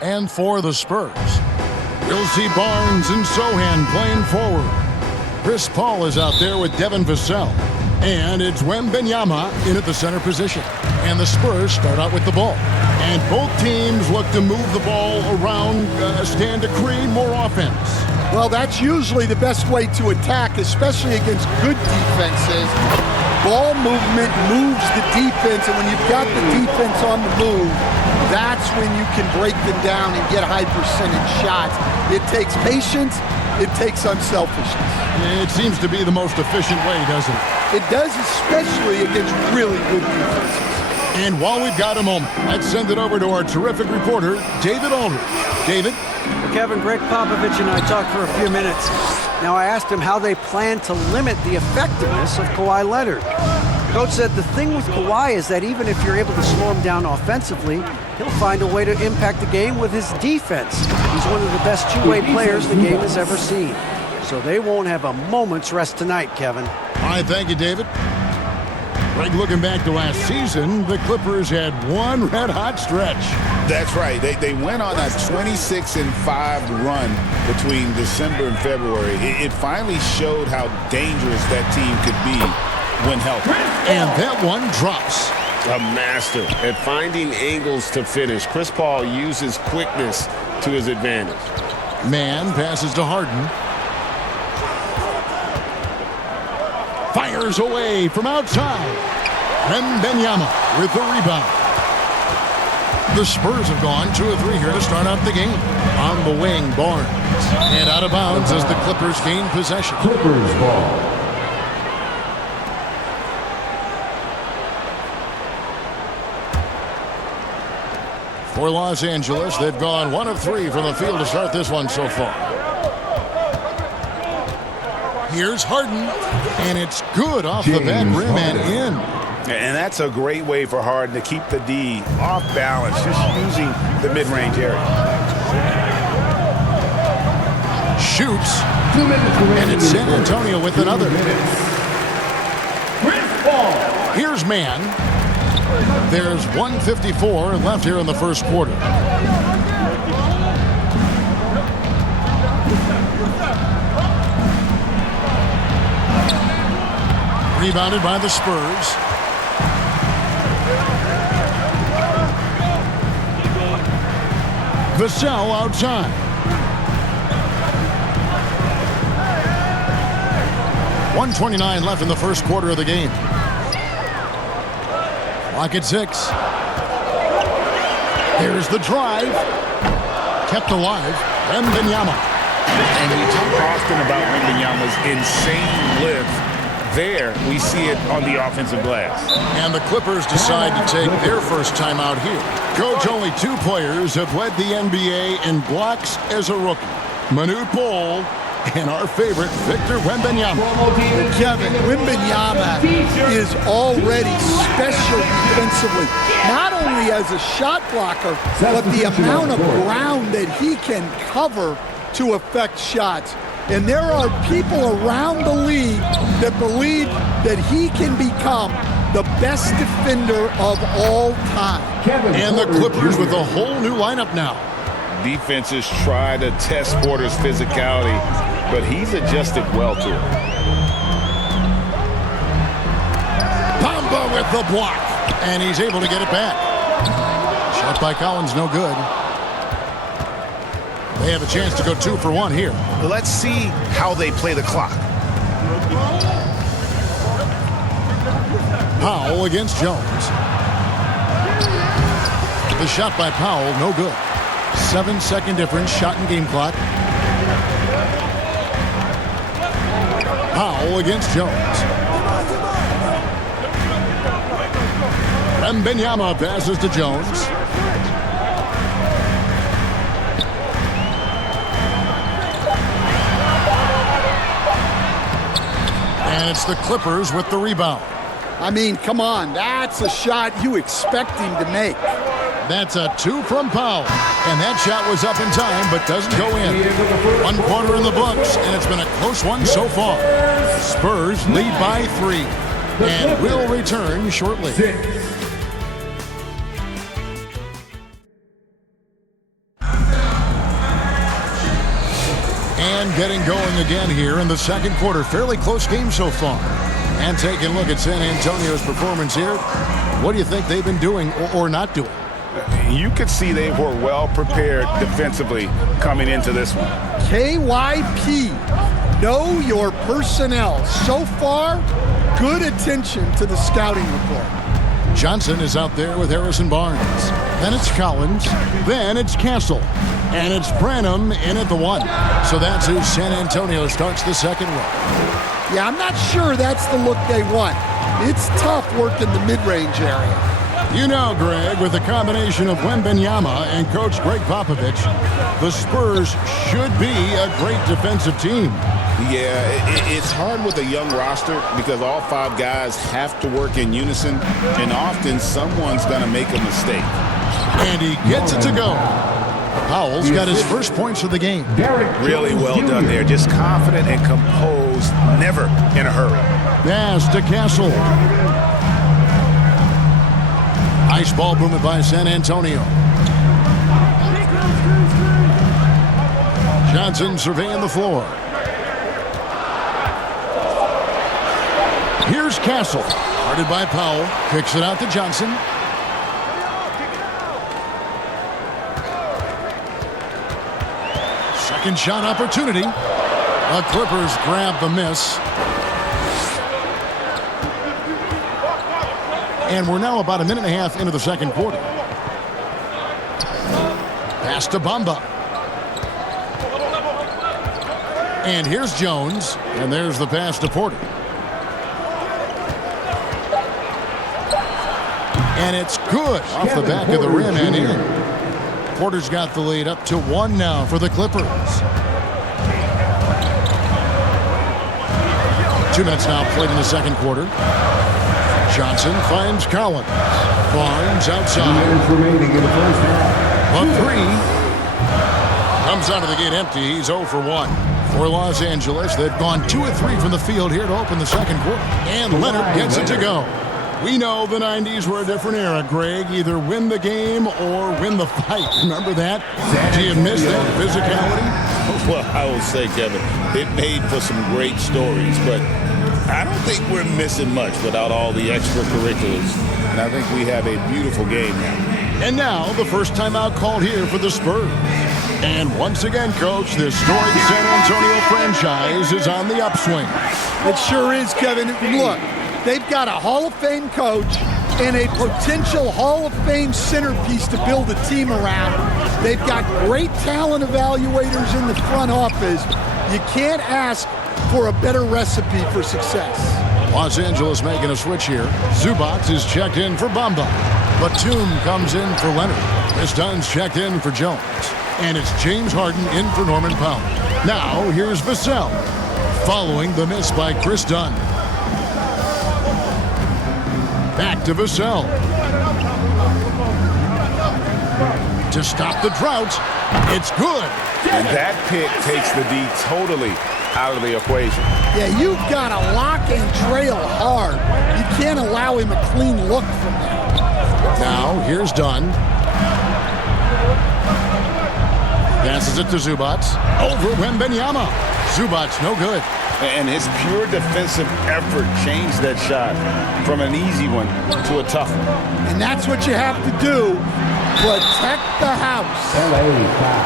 And for the Spurs, you'll see Barnes and Sohan playing forward. Chris Paul is out there with Devin Vassell. And it's Wembanyama in at the center position. And the Spurs start out with the ball. And both teams look to move the ball around, stand to create more offense. Well, that's usually the best way to attack, especially against good defenses. Ball movement moves the defense, and when you've got the defense on the move, that's when you can break them down and get high percentage shots. It takes patience. It takes unselfishness. It seems to be the most efficient way, doesn't it? It does, especially against really good defenses. And while we've got a moment, let's send it over to our terrific reporter, David Aldridge. David? Kevin, Greg Popovich and I talked for a few minutes. Now, I asked him how they plan to limit the effectiveness of Kawhi Leonard. Coach said the thing with Kawhi is that even if you're able to slow him down offensively, he'll find a way to impact the game with his defense. He's one of the best two-way players the game has ever seen. So they won't have a moment's rest tonight, Kevin. All right, thank you, David. Greg, looking back to last season, the Clippers had one red-hot stretch. That's right. They went on a 26-5 run between December and February. It finally showed how dangerous that team could be when healthy. And that one drops. A master at finding angles to finish. Chris Paul uses quickness to his advantage. Man passes to Harden. Fires away from outside. Wembanyama with the rebound. The Spurs have gone 2 of 3 here to start out the game. On the wing, Barnes. And out of bounds as the Clippers gain possession. Clippers ball. For Los Angeles, they've gone 1 of 3 from the field to start this one so far. Here's Harden, and it's good off the back rim and in. And that's a great way for Harden to keep the D off balance, just using the mid-range area. Shoots, and it's San Antonio with another. Here's Man. There's 1:54 left here in the first quarter. Rebounded by the Spurs. Vassell outside. .129 left in the first quarter of the game. Clock at 6. Here's the drive. Kept alive. Wembanyama. And we talk often about Wembanyama's insane lift. There, we see it on the offensive glass. And the Clippers decide to take their first time out here. Coach, only 2 players have led the NBA in blocks as a rookie. Manute Bol and our favorite, Victor Wembanyama. Kevin, Wembanyama is already special defensively. Not only as a shot blocker, but the amount of ground that he can cover to affect shots. And there are people around the league that believe that he can become the best defender of all time. And the Clippers with a whole new lineup now. Defenses try to test Porter's physicality, but he's adjusted well to it. Bamba with the block, and he's able to get it back. Shot by Collins, no good. They have a chance to go 2 for 1 here. Let's see how they play the clock. Powell against Jones. The shot by Powell, no good. 7-second difference, shot and game clock. Powell against Jones. Wembanyama passes to Jones. And it's the Clippers with the rebound. I mean, come on, that's a shot you expect him to make. That's a 2 from Powell. And that shot was up in time, but doesn't go in. 1 quarter in the books, and it's been a close one so far. Spurs lead by 3, and will return shortly. And getting going again here in the second quarter. Fairly close game so far. And taking a look at San Antonio's performance here. What do you think they've been doing or not doing? You could see they were well prepared defensively coming into this one. KYP, know your personnel. So far, good attention to the scouting report. Johnson is out there with Harrison Barnes. Then it's Collins. Then it's Castle. And it's Branham in at the 1. So that's who San Antonio starts the second with. Yeah, I'm not sure that's the look they want. It's tough working the mid-range area. You know, Greg, with the combination of Wembanyama and Coach Greg Popovich, the Spurs should be a great defensive team. Yeah, it's hard with a young roster because all 5 guys have to work in unison, and often someone's going to make a mistake. And he gets it to go. Powell's got his first points of the game. Really well done there. Just confident and composed, never in a hurry. Pass to Castle. Nice ball movement by San Antonio. Johnson surveying the floor. Here's Castle. Guarded by Powell. Kicks it out to Johnson. Second shot opportunity. The Clippers grab the miss. And we're now about a minute and a half into the second quarter. Pass to Bamba. And here's Jones. And there's the pass to Porter. And it's good off the back of the rim and in. Porter's got the lead up to 1 now for the Clippers. 2 minutes now played in the second quarter. Johnson finds Collins. Barnes outside. Remaining in the first half. A 3. Comes out of the gate empty. He's 0 for 1. For Los Angeles, they've gone 2 of 3 from the field here to open the second quarter. And Leonard gets it to go. We know the 90s were a different era, Greg. Either win the game or win the fight. Remember that? Do you miss that physicality? Well, I will say, Kevin, it made for some great stories, but I don't think we're missing much without all the extracurriculars. And I think we have a beautiful game now. And now, the first timeout called here for the Spurs. And once again, Coach, this storied San Antonio franchise is on the upswing. It sure is, Kevin. Look, they've got a Hall of Fame coach and a potential Hall of Fame centerpiece to build a team around. They've got great talent evaluators in the front office. You can't ask for a better recipe for success. Los Angeles making a switch here. Zubac is checked in for Bamba. Batum comes in for Leonard. Chris Dunn's checked in for Jones. And it's James Harden in for Norman Powell. Now, here's Vassell, following the miss by Chris Dunn. Back to Vassell. To stop the drought. It's good. And that pick takes the D totally out of the equation. Yeah, you've got to lock and trail hard. You can't allow him a clean look from there. Now, here's Dunn. Passes it to Zubac. Over Wembanyama. Zubac, no good. And his pure defensive effort changed that shot from an easy one to a tough one. And that's what you have to do. Protect the house. LA foul.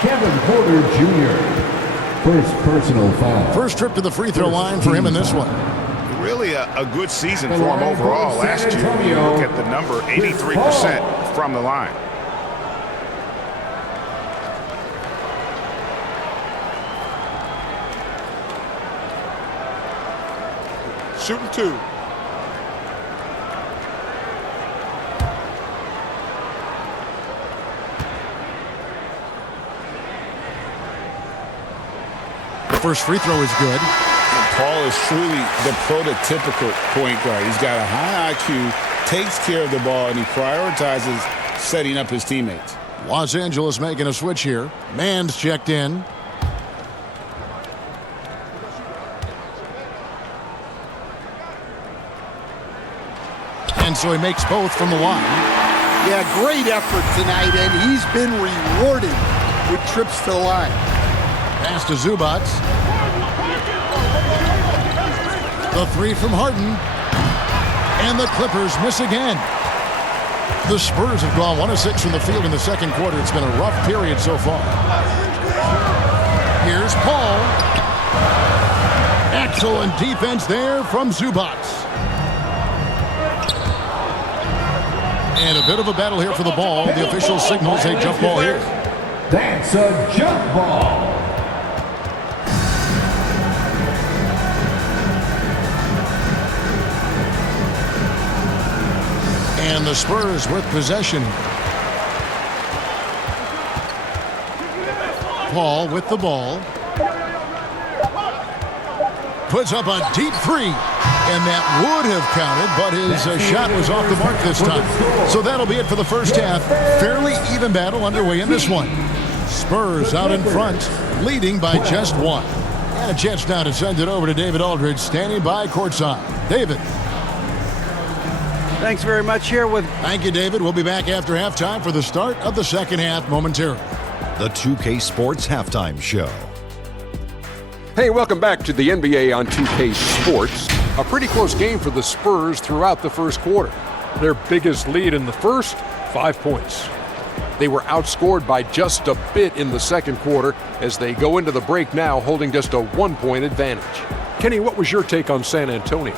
Kevin Porter Jr. First personal foul. First trip to the free throw line for him in this one. Really a good season for him overall. Last year, you look at the number, 83% from the line. Shooting 2. The first free throw is good. Paul is truly the prototypical point guard. He's got a high IQ, takes care of the ball, and he prioritizes setting up his teammates. Los Angeles making a switch here. Mann's checked in. And so he makes both from the line. Yeah, great effort tonight, and he's been rewarded with trips to the line. Pass to Zubats. The three from Harden. And the Clippers miss again. The Spurs have gone 1 of 6 from the field in the second quarter. It's been a rough period so far. Here's Paul. Excellent defense there from Zubats. And a bit of a battle here for the ball. The official signals a jump ball here. That's a jump ball. And the Spurs with possession. Paul with the ball. Puts up a deep three. And that would have counted, but his shot was off the mark this time. So that'll be it for the first half. Fairly even battle underway in this one. Spurs out in front, leading by just 1. And a chance now to send it over to David Aldridge, standing by courtside. David. Thanks very much here with... Thank you, David. We'll be back after halftime for the start of the second half momentarily. The 2K Sports Halftime Show. Hey, welcome back to the NBA on 2K Sports. A pretty close game for the Spurs throughout the first quarter. Their biggest lead in the first, 5 points. They were outscored by just a bit in the second quarter as they go into the break now holding just a 1-point advantage. Kenny, what was your take on San Antonio?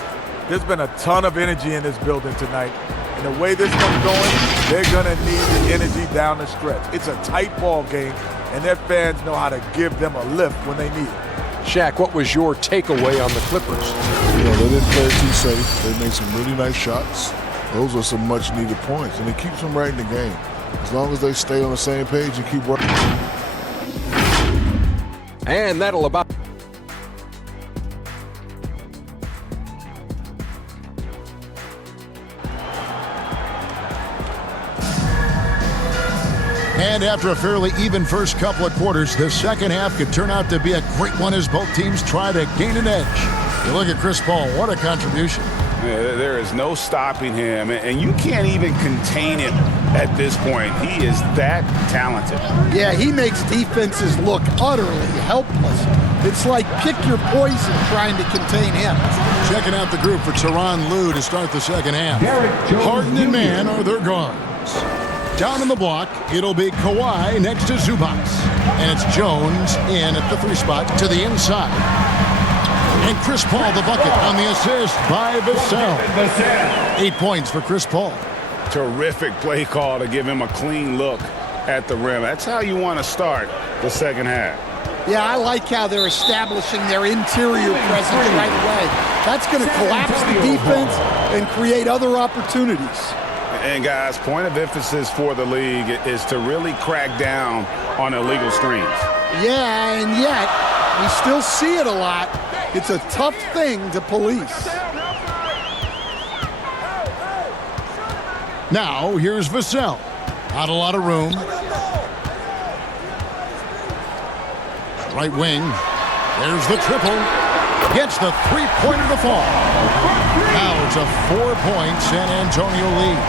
There's been a ton of energy in this building tonight. And the way this one's going, they're going to need the energy down the stretch. It's a tight ball game, and their fans know how to give them a lift when they need it. Shaq, what was your takeaway on the Clippers? You know, they didn't play too safe. They made some really nice shots. Those are some much-needed points, and it keeps them right in the game. As long as they stay on the same page and keep working. And that'll about... And after a fairly even first couple of quarters, the second half could turn out to be a great one as both teams try to gain an edge. You look at Chris Paul, what a contribution. Yeah, there is no stopping him, and you can't even contain him at this point. He is that talented. Yeah, he makes defenses look utterly helpless. It's like pick your poison trying to contain him. Checking out the group for Tyronn Lue to start the second half. Harden and Mann are their guards. Down in the block, it'll be Kawhi next to Zubats. And it's Jones in at the 3 spot to the inside. And Chris Paul the bucket on the assist by Vassell. 8 points for Chris Paul. Terrific play call to give him a clean look at the rim. That's how you want to start the second half. Yeah, I like how they're establishing their interior presence right away. That's going to collapse the defense and create other opportunities. And guys, point of emphasis for the league is to really crack down on illegal screens. Yeah, and yet we still see it a lot. It's a tough thing to police. Now, here's Vassell. Not a lot of room. Right wing. There's the triple. Gets the three-pointer to fall. Now it's a 4-point San Antonio lead.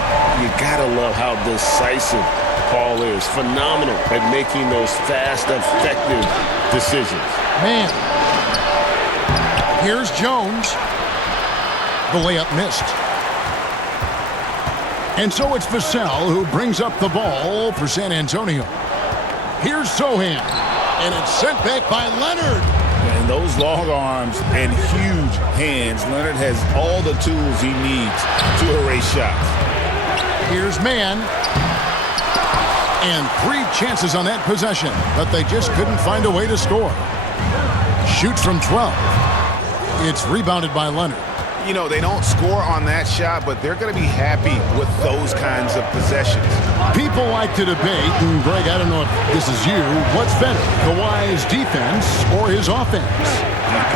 You gotta love how decisive Paul is. Phenomenal at making those fast, effective decisions. Man. Here's Jones. The layup missed. And so it's Vassell who brings up the ball for San Antonio. Here's Sohan. And it's sent back by Leonard. And those long arms and huge hands, Leonard has all the tools he needs to erase shots. Here's Mann. And 3 chances on that possession, but they just couldn't find a way to score. Shoots from 12. It's rebounded by Leonard. You know, they don't score on that shot, but they're going to be happy with those kinds of possessions. People like to debate, and Greg, I don't know if this is you, what's better, Kawhi's defense or his offense?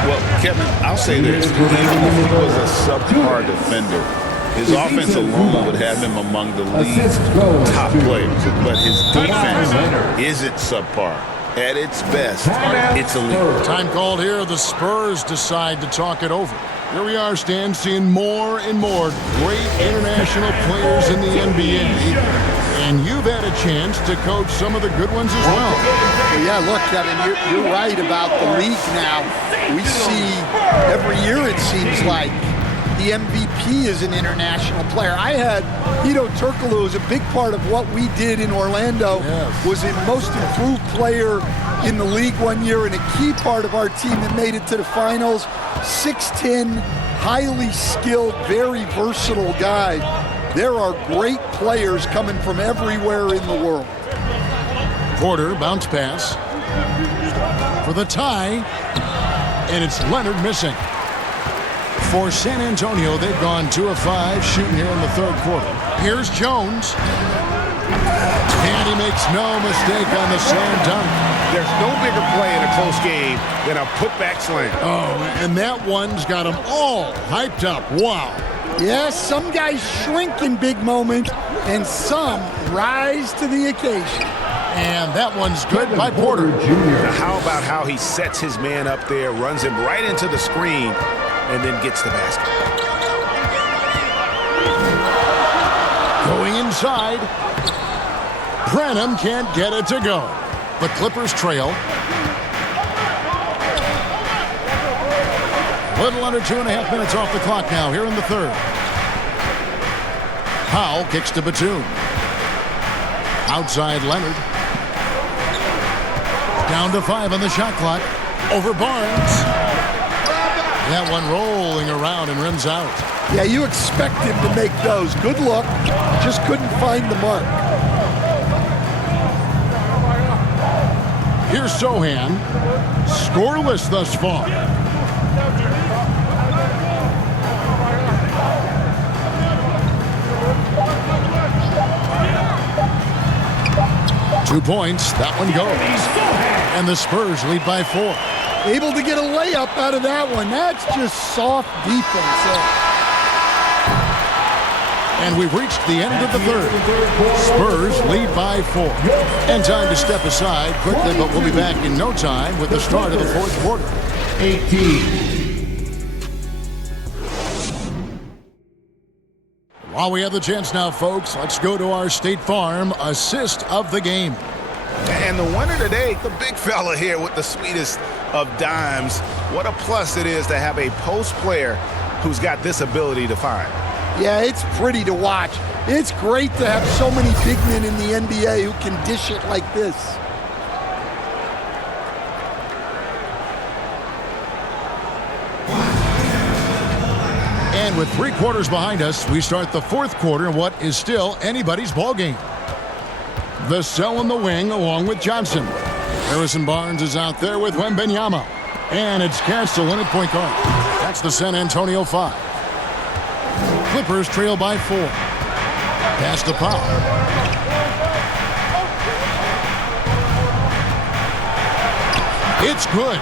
Well, Kevin, I'll say this. Even if he was a subpar defender, his offense alone would have him among the league's top players. But his defense isn't subpar. At its best, it's elite. Time called here. The Spurs decide to talk it over. Here we are, Stan, seeing more and more great international players in the NBA. And you've had a chance to coach some of the good ones as well. Well, yeah, look, Kevin, you're right about the league now. We see every year, it seems like, the MVP is an international player. I had Hito Turkoglu as a big part of what we did in Orlando. Yes. Was a most improved player in the league one year and a key part of our team that made it to the finals. 6'10", highly skilled, very versatile guy. There are great players coming from everywhere in the world. Porter, bounce pass for the tie, and it's Leonard missing. For San Antonio, they've gone 2 of 5 shooting here in the third quarter. Here's Jones, and he makes no mistake on the slam dunk. There's no bigger play in a close game than a putback slam. Oh, and that one's got them all hyped up. Wow. Yes, some guys shrink in big moments, and some rise to the occasion. And that one's good by Porter. Now, how about how he sets his man up there, runs him right into the screen, and then gets the basket. Going inside. Branham can't get it to go. The Clippers trail. Little under 2.5 minutes off the clock now here in the third. Powell kicks to Batum. Outside Leonard. Down to 5 on the shot clock. Over Barnes. That one rolling around and rims out. Yeah, you expect him to make those. Good look. Just couldn't find the mark. Here's Sohan. Scoreless thus far. Two points. That one goes. And the Spurs lead by 4. Able to get a layup out of that one. That's just soft defense. And we've reached the end of the third. Spurs lead by 4. And time to step aside quickly, but we'll be back in no time with the start of the fourth quarter. 18. While we have the chance now, folks, let's go to our State Farm assist of the game. And the winner today, the big fella here with the sweetest of dimes. What a plus it is to have a post player who's got this ability to find. Yeah, it's pretty to watch. It's great to have so many big men in the NBA who can dish it like this. And with 3 quarters behind us, we start the fourth quarter in what is still anybody's ball game. Vassell in the wing along with Johnson. Harrison Barnes is out there with Wembanyama. And it's Castle in at point guard. That's the San Antonio 5. Clippers trail by 4. Pass to Powell. It's good.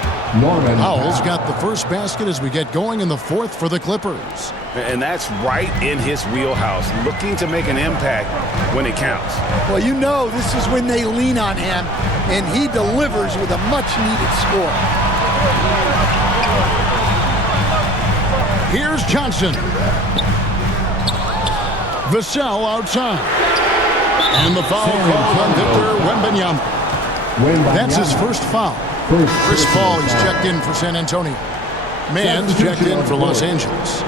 Powell's got the first basket as we get going in the fourth for the Clippers. And that's right in his wheelhouse, looking to make an impact when it counts. Well, you know this is when they lean on him, and he delivers with a much-needed score. Here's Johnson. Vassell outside. And the foul called on Victor Wembanyama. That's his first foul. Chris Paul is checked in for San Antonio. Mann's checked in for Los Angeles.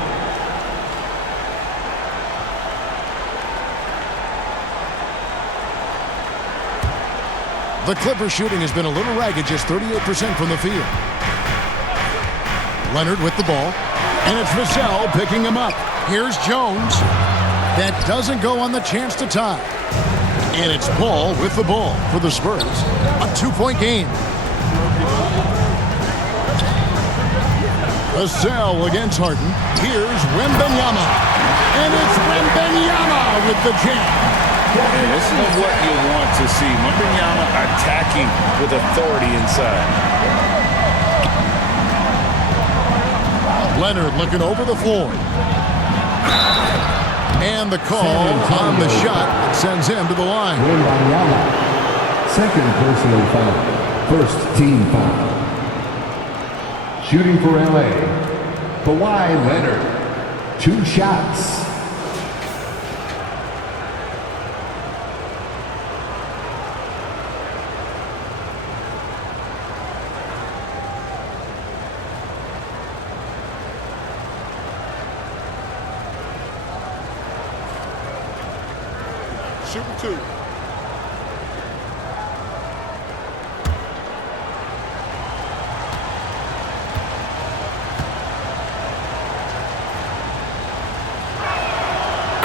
The Clipper shooting has been a little ragged, just 38% from the field. Leonard with the ball. And it's Vassell picking him up. Here's Jones. That doesn't go on the chance to tie. And it's Paul with the ball for the Spurs. A 2-point game. Vassell against Harden. Here's Wembanyama. And it's Wembanyama with the jam. And this is what you want to see. Wembanyama attacking with authority inside. Leonard looking over the floor. And the call on the shot that sends him to the line. Second personal foul. First team foul. Shooting for LA, Kawhi Leonard. 2 shots. Shooting 2.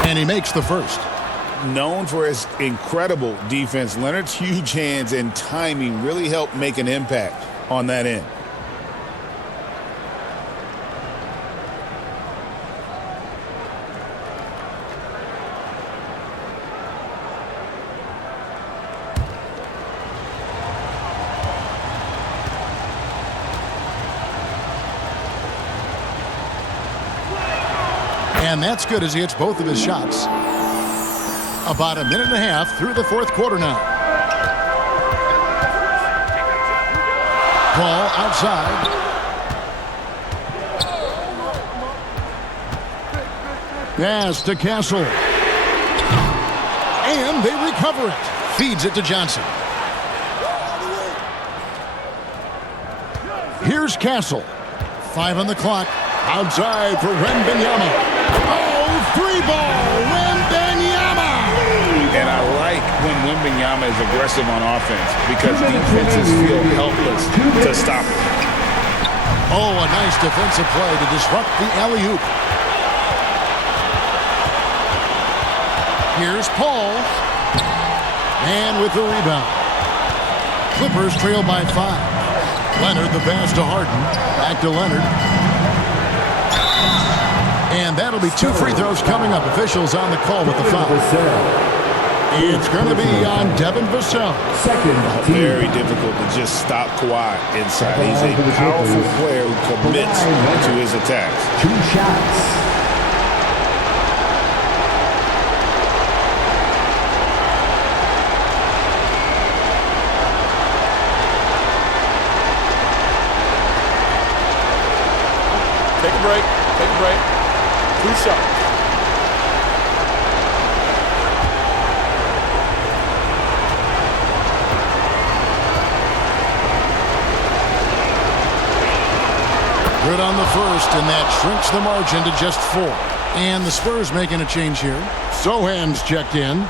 And he makes the first. Known for his incredible defense, Leonard's huge hands and timing really helped make an impact on that end. And that's good as he hits both of his shots. About a minute and a half through the fourth quarter now. Ball outside. Pass to Castle. And they recover it. Feeds it to Johnson. Here's Castle. 5 on the clock. Outside for Wembanyama. Oh, 3-ball, Wembanyama! And I like when Wembanyama is aggressive on offense because defenses feel helpless to stop it. Oh, a nice defensive play to disrupt the alley-oop. Here's Paul. And with the rebound. Clippers trail by 5. Leonard, the pass to Harden. Back to Leonard. And that'll be 2 free throws coming up. Officials on the call with the foul. It's going to be on Devin Vassell. Very difficult to just stop Kawhi inside. He's a powerful player who commits to his attacks. 2 shots. Take a break. Take a break. 2 shots. Good on the first, and that shrinks the margin to just 4. And the Spurs making a change here. Sohan's checked in.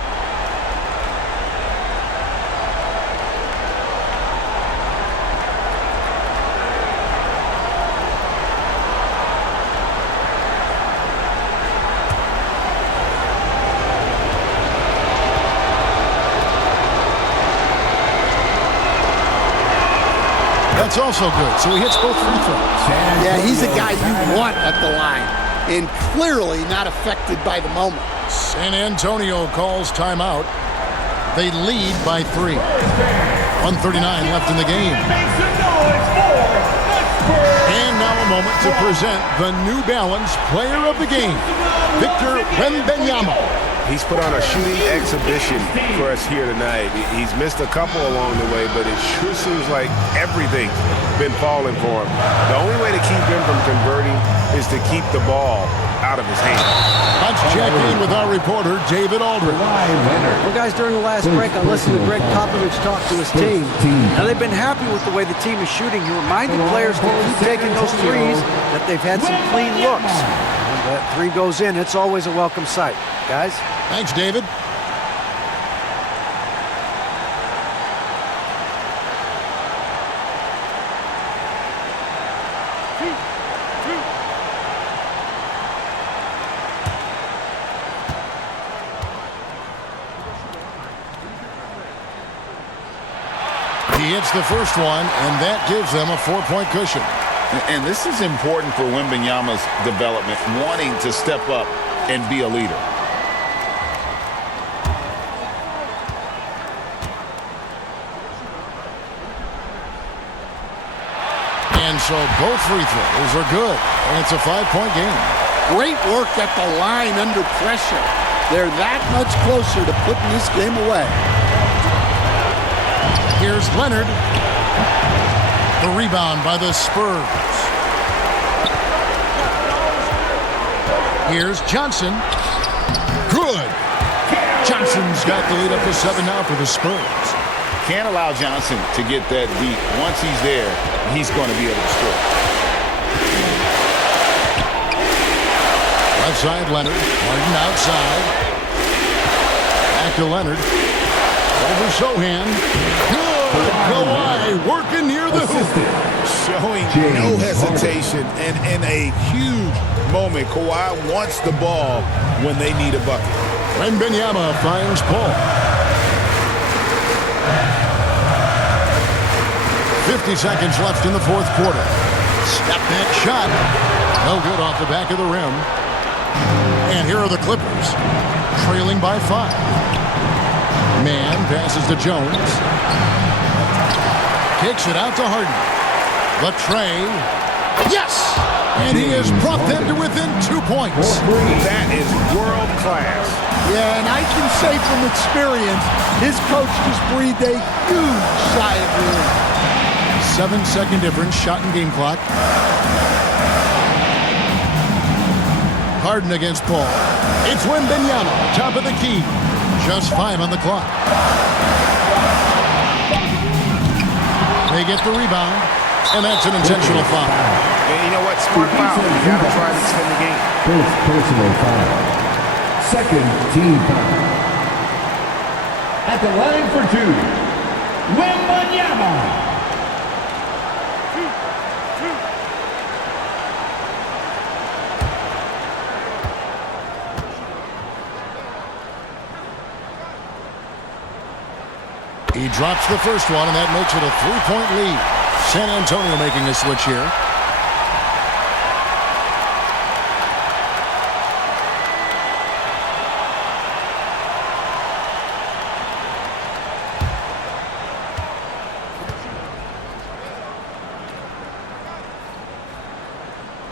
That's also good, so he hits both free throws. Yeah, he's a guy you want at the line, and clearly not affected by the moment. San Antonio calls timeout. They lead by 3. 1:39 left in the game. And now a moment to present the New Balance Player of the Game, Victor Wembanyama. He's put on a shooting exhibition for us here tonight. He's missed a couple along the way, but it sure seems like everything's been falling for him. The only way to keep him from converting is to keep the ball out of his hand. Let's check in with our reporter, David Aldridge. Well, guys, during the last break, I listened to Greg Popovich talk to his team. Now, they've been happy with the way the team is shooting. He reminded players to keep taking those threes, that they've had some clean looks. When that 3 goes in, it's always a welcome sight. Guys? Thanks, David. He hits the first one, and that gives them a 4-point cushion. And this is important for Wembanyama's development, wanting to step up and be a leader. And so both free throws are good, and it's a 5-point game. Great work at the line under pressure. They're that much closer to putting this game away. Here's Leonard. The rebound by the Spurs. Here's Johnson. Good. Johnson's got the lead up to 7 now for the Spurs. Can't allow Johnson to get that deep. Once he's there, he's going to be able to score. Left side, Leonard. Harden outside. Back back to Leonard. Over Sohan. Good. Kawhi working near the hoop. Showing no hesitation, and in a huge moment, Kawhi wants the ball when they need a bucket. Wembanyama finds Paul. 50 seconds left in the fourth quarter. Step back shot. No good off the back of the rim. And here are the Clippers, trailing by 5. Man passes to Jones. Kicks it out to Harden. The tray. Yes! And he has brought them to within 2 points. That is world class. Yeah, and I can say from experience, his coach just breathed a huge sigh of relief. 7-second difference, shot and game clock. Harden against Paul. It's Wembanyama, top of the key. Just 5 on the clock. They get the rebound, and that's an intentional foul. And you know what? Smart foul. You got to try to extend the game. First personal foul. Second team foul. At the line for 2, Wembanyama. He drops the first one, and that makes it a 3-point lead. San Antonio making a switch here.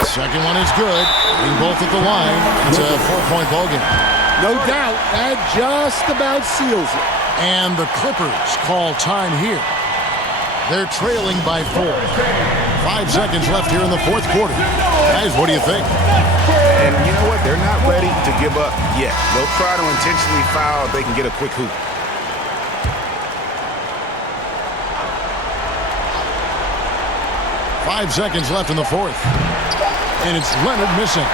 Second one is good. Being both at the line. It's a 4-point ball game. No doubt, that just about seals it. And the Clippers call time here. They're trailing by 4. 5 seconds left here in the fourth quarter. Guys, what do you think? And you know what? They're not ready to give up yet. They'll try to intentionally foul if they can get a quick hoop. Five seconds left in the fourth. And it's Leonard missing.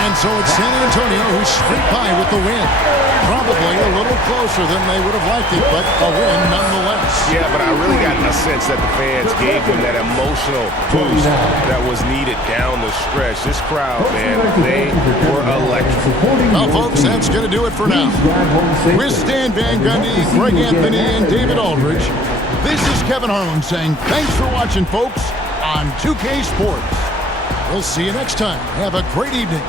And so it's San Antonio who scraped by with the win. Probably a little closer than they would have liked it, but a win nonetheless. Yeah, but I really got a sense that the fans gave them that emotional boost that was needed down the stretch. This crowd, man, they were electric. Well, folks, that's going to do it for now. With Stan Van Gundy, Greg Anthony, and David Aldridge, this is Kevin Harlan saying thanks for watching, folks, on 2K Sports. We'll see you next time. Have a great evening.